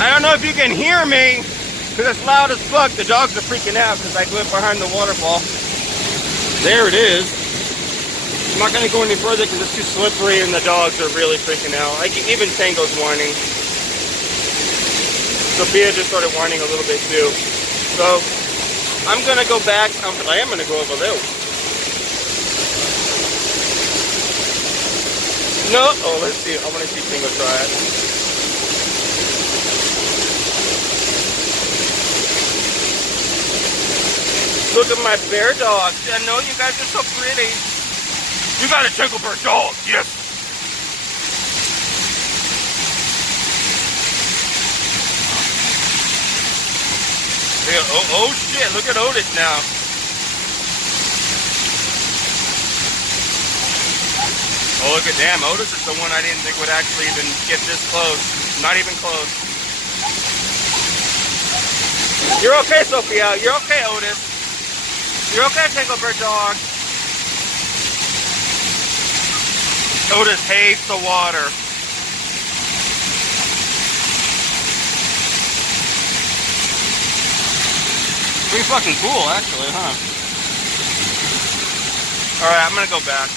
I don't know if you can hear me, because it's loud as fuck. The dogs are freaking out because I went behind the waterfall. There it is. I'm not going to go any further because it's too slippery and the dogs are really freaking out. Like, even Tango's whining. Sophia just started whining a little bit too. So, I'm going to go back. I am going to go over there. No. Oh, let's see. I want to see Tango try it. Look at my bear dogs. I know you guys are so pretty. You got a Tanglebird dog. Yes. Oh shit. Look at Otis now. Oh, look at damn. Otis is the one I didn't think would actually even get this close. Not even close. You're okay, Sophia. You're okay, Otis. You're okay, Tanglebird dog. Otis hates the water. Pretty fucking cool, actually, huh? Alright, I'm gonna go back.